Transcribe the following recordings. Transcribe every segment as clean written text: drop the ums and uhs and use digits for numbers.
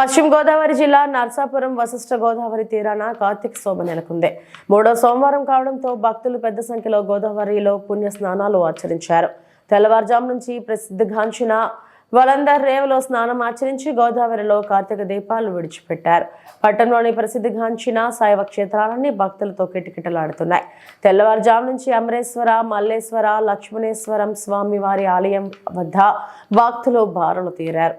పశ్చిమ గోదావరి జిల్లా నర్సాపురం వశిష్ఠ గోదావరి తీరాన కార్తీక శోభ నెలకొంది. మూడో సోమవారం కావడంతో భక్తులు పెద్ద సంఖ్యలో గోదావరిలో పుణ్య స్నానాలు ఆచరించారు. తెల్లవారుజాము నుంచి ప్రసిద్ధిగాంచిన వలందర్ రేవులో స్నానం ఆచరించి గోదావరిలో కార్తీక దీపాలు విడిచిపెట్టారు. పట్టణంలోని ప్రసిద్ధిగాంచిన శైవ క్షేత్రాలన్నీ భక్తులతో కిటకిటలాడుతున్నాయి. తెల్లవారుజాము నుంచి అమరేశ్వర, మల్లేశ్వర, లక్ష్మణేశ్వరం స్వామి వారి ఆలయం వద్ద భక్తులు బారులు తీరారు.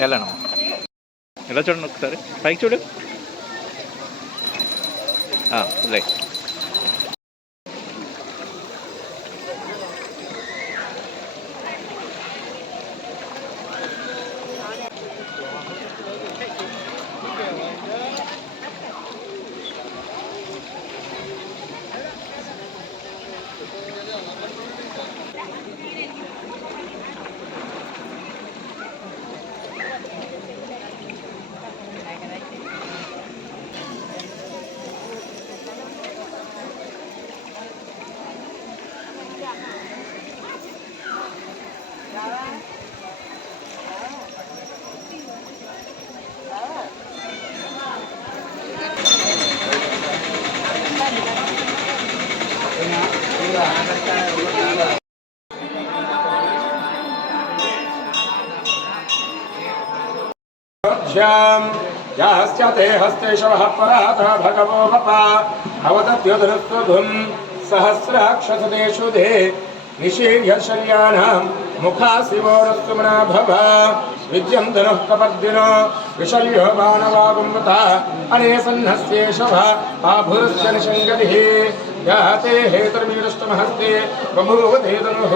వెళ్ళను ఎలా చూడండి ఒకసారి పైకి చూడు రైట్ यास्ते हस्तेशवः परातः भगवो पपा अवदत्युदनुस्तुभुं सहस्राक्षसदेषु दे निशीर्यशल्यानां मुखासिवोरस्तुमना भव विद्यं धनुः कपर्दिनो विशल्यो मानवागुम्बता अनेसन्नस्येषवः आभुरस्य निषङ्गतिः याते हेतुर्मीरुष्टमहस्ते बभूवते तनुः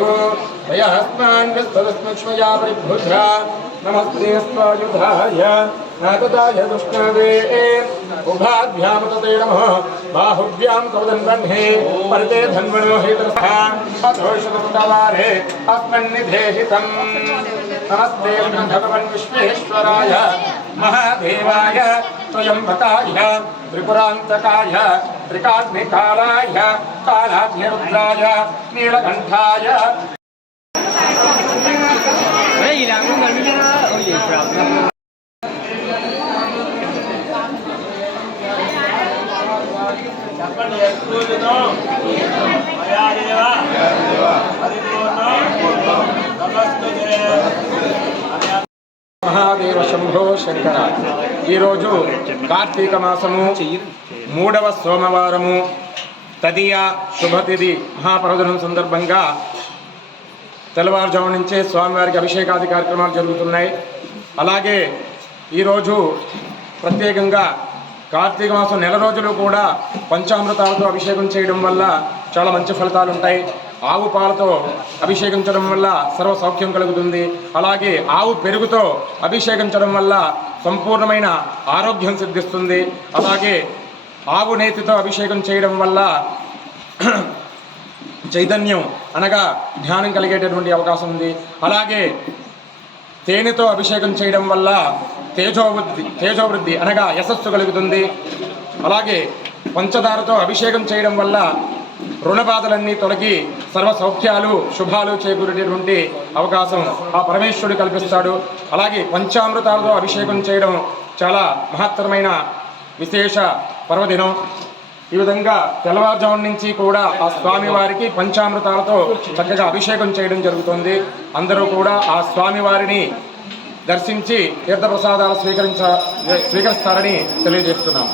तयास्मान् विस्तदस्मक्ष्मया परिभुजा नमस्ते स्वायुधाय नातदाय दुष्णवे उभाभ्यामतते नमः बाहुभ्यां कवदन्वह्ने परते धन्वनो हेतरथा अथोषदुष्टवारे अस्मन्निधेहितं नमस्ते भगवन् विश्वेश्वराय महादेवाय त्र्यम्बकाय त्रिपुरान्तकाय त्रिकाग्निकालाय कालाग्निरुद्राय नीलकण्ठाय महादेव शंभो शंकर कार्तीक मासमु मूडव सोमवारमु तदीय शुभतिथि महापर्वदिनं संदर्भंगा తెల్లవారుజాము నుంచే స్వామివారికి అభిషేకాది కార్యక్రమాలు జరుగుతున్నాయి. అలాగే ఈరోజు ప్రత్యేకంగా కార్తీక మాసం నెల రోజులు కూడా పంచామృతాలతో అభిషేకం చేయడం వల్ల చాలా మంచి ఫలితాలు ఉంటాయి. ఆవు పాలతో అభిషేకించడం వల్ల సర్వ సౌఖ్యం కలుగుతుంది. అలాగే ఆవు పెరుగుతో అభిషేకించడం వల్ల సంపూర్ణమైన ఆరోగ్యం సిద్ధిస్తుంది. అలాగే ఆవు నేతితో అభిషేకం చేయడం వల్ల చైతన్యం అనగా ధ్యానం కలిగేటటువంటి అవకాశం ఉంది. అలాగే తేనెతో అభిషేకం చేయడం వల్ల తేజోవృద్ధి అనగా యశస్సు కలుగుతుంది. అలాగే పంచదారతో అభిషేకం చేయడం వల్ల రుణబాధలన్నీ తొలగి సర్వ సౌఖ్యాలు శుభాలు చేకూరేటటువంటి అవకాశం ఆ పరమేశ్వరుడు కల్పిస్తాడు. అలాగే పంచామృతాలతో అభిషేకం చేయడం చాలా మహత్తరమైన విశేష పర్వదినం. ఈ విధంగా తెల్లవారుజాము నుంచి కూడా ఆ స్వామివారికి పంచామృతాలతో చక్కగా అభిషేకం చేయడం జరుగుతుంది. అందరూ కూడా ఆ స్వామివారిని దర్శించి తీర్థప్రసాదాలు స్వీకరిస్తారని తెలియజేస్తున్నాం.